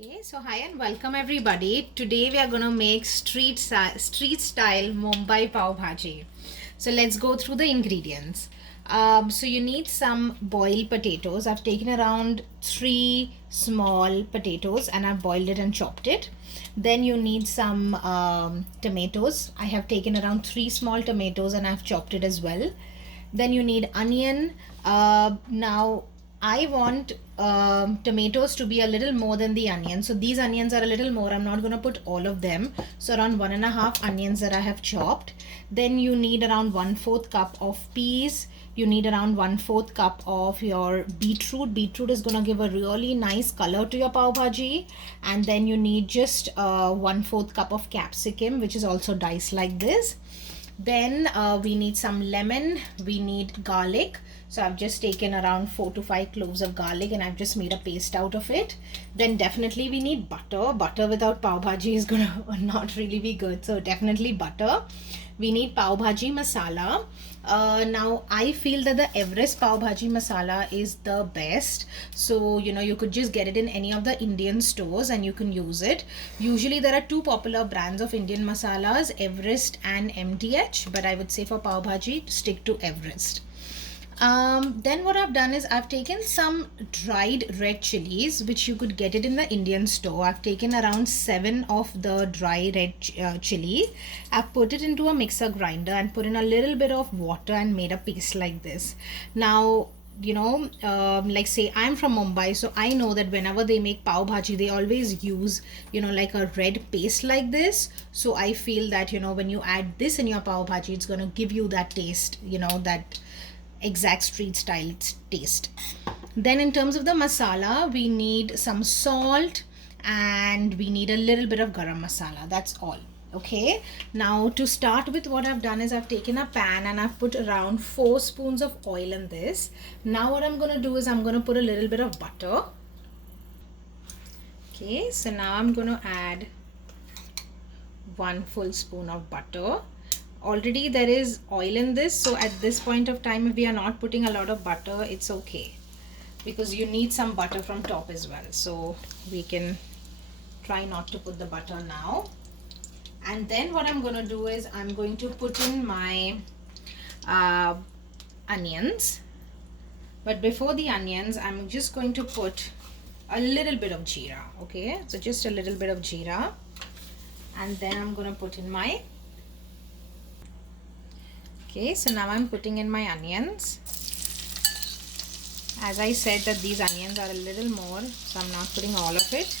Okay, so hi and welcome everybody. Today we are going to make street style Mumbai pav bhaji. So let's go through the ingredients. So you need some boiled potatoes. I've taken around 3 small potatoes and I've boiled it and chopped it. Then you need some tomatoes. I have taken around 3 small tomatoes and I've chopped it as well. Then you need onion. Now I want tomatoes to be a little more than the onion. So these onions are a little more. I'm not going to put all of them. So around 1.5 onions that I have chopped. Then you need around 1/4 cup of peas. You need around 1/4 cup of your beetroot. Beetroot is going to give a really nice color to your pav bhaji. And then you need just 1/4 cup of capsicum, which is also diced like this. Then we need some lemon, we need garlic. So I've just taken around 4 to 5 cloves of garlic and I've just made a paste out of it. Then definitely we need butter. Butter without pav bhaji is gonna not really be good. So definitely butter. We need pav bhaji masala. Now I feel that the Everest pav bhaji masala is the best. So you could just get it in any of the Indian stores and you can use it. Usually there are two popular brands of Indian masalas, Everest and MTH, but I would say for pav bhaji stick to Everest. Then what I've done is I've taken some dried red chilies, which you could get it in the Indian store. I've taken around 7 of the dry red chili. I've put it into a mixer grinder and put in a little bit of water and made a paste like this. Now, like say I'm from Mumbai, so I know that whenever they make pav bhaji, they always use, like a red paste like this. So I feel that, when you add this in your pav bhaji, it's going to give you that taste, that exact street style taste. Then in terms of the masala, we need some salt and we need a little bit of garam masala. That's all. Okay, now to start with, what I've done is I've taken a pan and I've put around 4 spoons of oil in this. Now what I'm going to do is I'm going to put a little bit of butter. Okay, so now I'm going to add 1 full spoon of butter. Already there is oil in this, so at this point of time if we are not putting a lot of butter, it's okay, because you need some butter from top as well, so we can try not to put the butter now. And then what I'm going to do is I'm going to put in my onions, but before the onions I'm just going to put a little bit of jeera. Okay, so just a little bit of jeera, and then I'm going to put in my Okay, so now I'm putting in my onions. As I said that these onions are a little more, so I'm not putting all of it.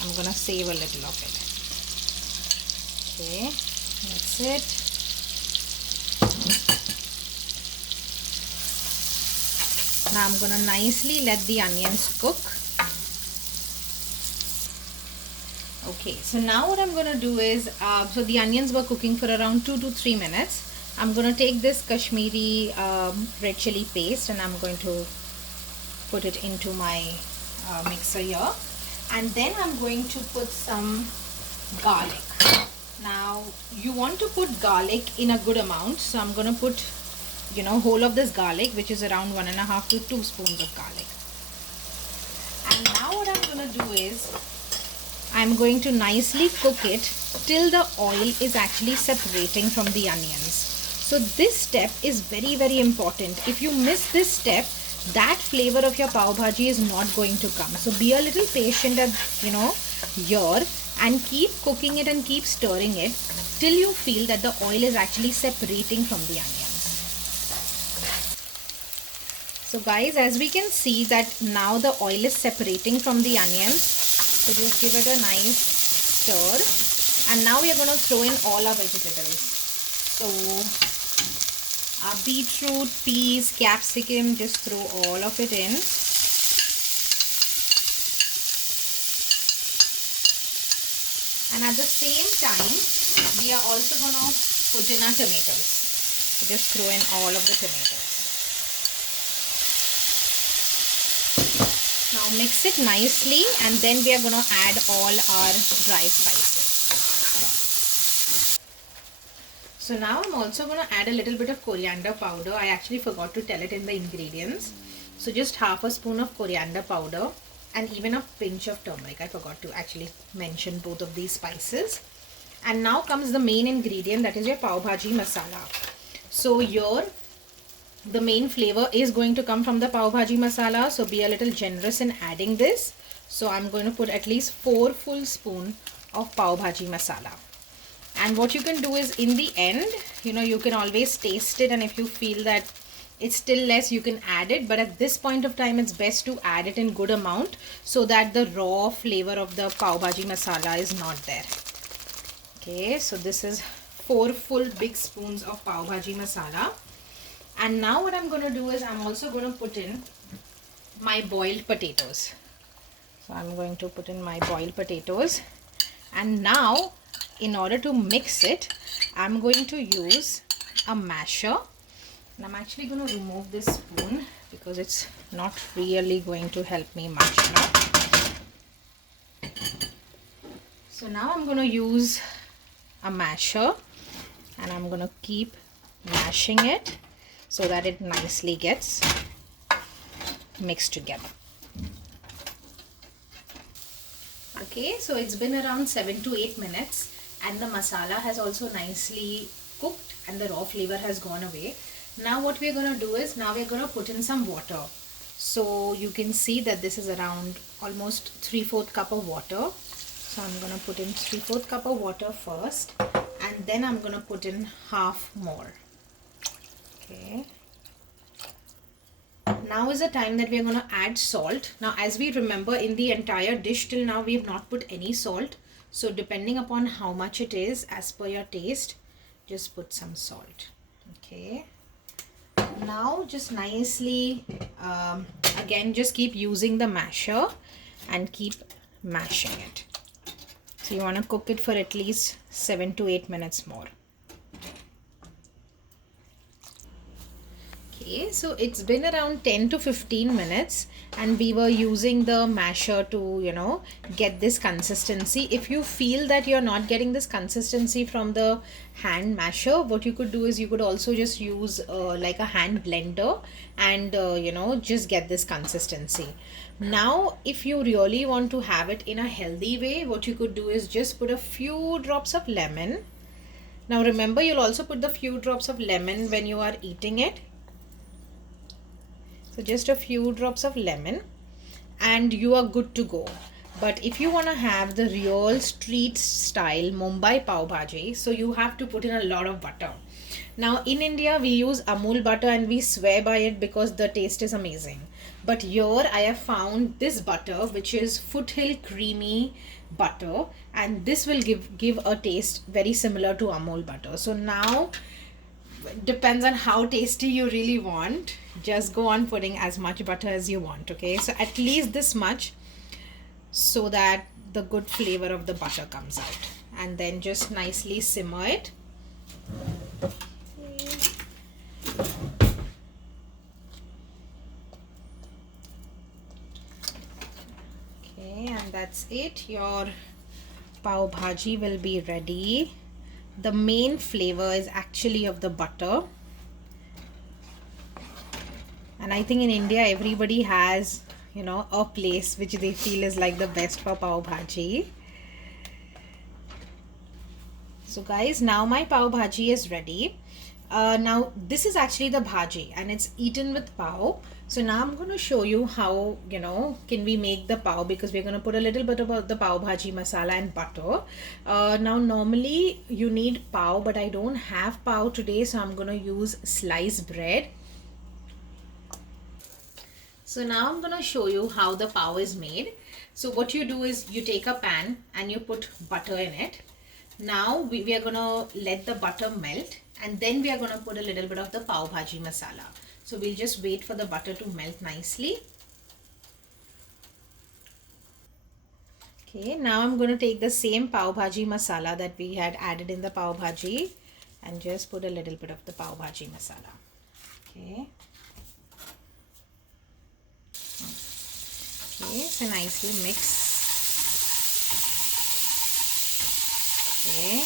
I'm gonna save a little of it. Okay, that's it. Now I'm gonna nicely let the onions cook. Okay, so now what I'm going to do is, so the onions were cooking for around 2 to 3 minutes. I'm going to take this Kashmiri red chili paste and I'm going to put it into my mixer here. And then I'm going to put some garlic. Now, you want to put garlic in a good amount. So I'm going to put, whole of this garlic, which is around 1.5 to 2 spoons of garlic. And now what I'm going to do is, I'm going to nicely cook it till the oil is actually separating from the onions. So this step is very, very important. If you miss this step, that flavor of your pav bhaji is not going to come. So be a little patient here and keep cooking it and keep stirring it till you feel that the oil is actually separating from the onions. So guys, as we can see that now the oil is separating from the onions. So just give it a nice stir, and now we are going to throw in all our vegetables. So our beetroot, peas, capsicum, just throw all of it in. And at the same time, we are also going to put in our tomatoes. So just throw in all of the tomatoes. Now mix it nicely, and then we are going to add all our dry spices. So now I'm also going to add a little bit of coriander powder. I actually forgot to tell it in the ingredients. So just half a spoon of coriander powder. and even a pinch of turmeric. I forgot to actually mention both of these spices. And now comes the main ingredient, that is your pav bhaji masala. So your the main flavor is going to come from the pav bhaji masala, so be a little generous in adding this. So I'm going to put at least 4 full spoon of pav bhaji masala. And what you can do is, in the end, you can always taste it, and if you feel that it's still less, you can add it, but at this point of time it's best to add it in good amount so that the raw flavor of the pav bhaji masala is not there. Okay, so this is 4 full big spoons of pav bhaji masala. And now what I'm going to do is, I'm also going to put in my boiled potatoes. So I'm going to put in my boiled potatoes, and now in order to mix it, I'm going to use a masher. And I'm actually going to remove this spoon because it's not really going to help me much now. So now I'm going to use a masher, and I'm going to keep mashing it so that it nicely gets mixed together. Okay, so it's been around 7 to 8 minutes and the masala has also nicely cooked and the raw flavor has gone away. Now what we're going to do is, now we're going to put in some water. So you can see that this is around almost 3/4 cup of water. So I'm going to put in 3/4 cup of water first, and then I'm going to put in half more. Okay. Now is the time that we are going to add salt. Now as we remember, in the entire dish till now we have not put any salt. So depending upon how much it is, as per your taste, just put some salt. Okay. Now just nicely, again just keep using the masher and keep mashing it. So you want to cook it for at least 7 to 8 minutes more. Okay, so it's been around 10 to 15 minutes and we were using the masher to, get this consistency. If you feel that you're not getting this consistency from the hand masher, what you could do is you could also just use like a hand blender and, just get this consistency. Now, if you really want to have it in a healthy way, what you could do is just put a few drops of lemon. Now remember, you'll also put the few drops of lemon when you are eating it. So just a few drops of lemon and you are good to go. But if you want to have the real street style Mumbai pav bhaji, so you have to put in a lot of butter. Now in India we use Amul butter and we swear by it because the taste is amazing. But here I have found this butter, which is Foothill creamy butter, and this will give a taste very similar to Amul butter. So now depends on how tasty you really want. Just go on putting as much butter as you want. Okay, so at least this much so that the good flavor of the butter comes out, and then just nicely simmer it. Okay, and that's it. Your pav bhaji will be ready. The main flavor is actually of the butter, and I think in India everybody has a place which they feel is like the best for pav bhaji. So guys, now my pav bhaji is ready. Now this is actually the bhaji and it's eaten with pav. So now I'm going to show you how can we make the pav, because we're going to put a little bit about the pav bhaji masala and butter. Now normally you need pav, but I don't have pav today, so I'm going to use sliced bread. So now I'm going to show you how the pav is made. So what you do is you take a pan and you put butter in it. Now we are going to let the butter melt, and then we are going to put a little bit of the pav bhaji masala. So we'll just wait for the butter to melt nicely. Okay, now I'm going to take the same pav bhaji masala that we had added in the pav bhaji and just put a little bit of the pav bhaji masala. Okay. Okay, so nicely mix. Okay.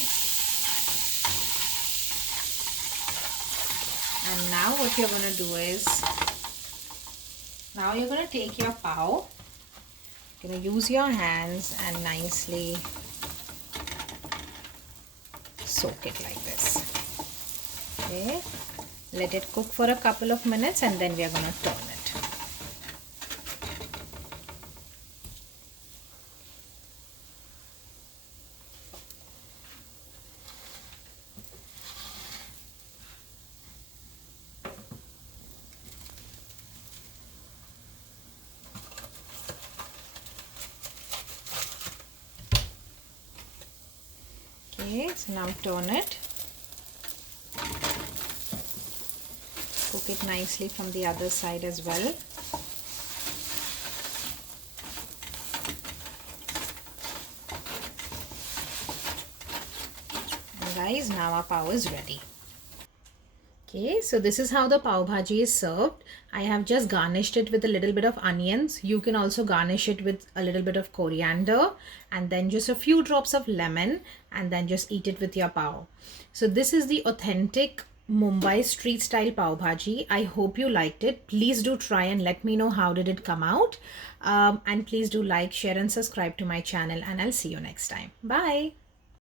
And now what you're going to do is, now you're going to take your pav use your hands and nicely soak it like this. Okay, let it cook for a couple of minutes and then we are going to turn it. Okay, so now turn it. Cook it nicely from the other side as well. And guys, now our pav is ready. Okay, so this is how the pav bhaji is served. I have just garnished it with a little bit of onions. You can also garnish it with a little bit of coriander and then just a few drops of lemon and then just eat it with your pav. So this is the authentic Mumbai street style pav bhaji. I hope you liked it. Please do try and let me know how did it come out. And please do like, share and subscribe to my channel and I'll see you next time. Bye.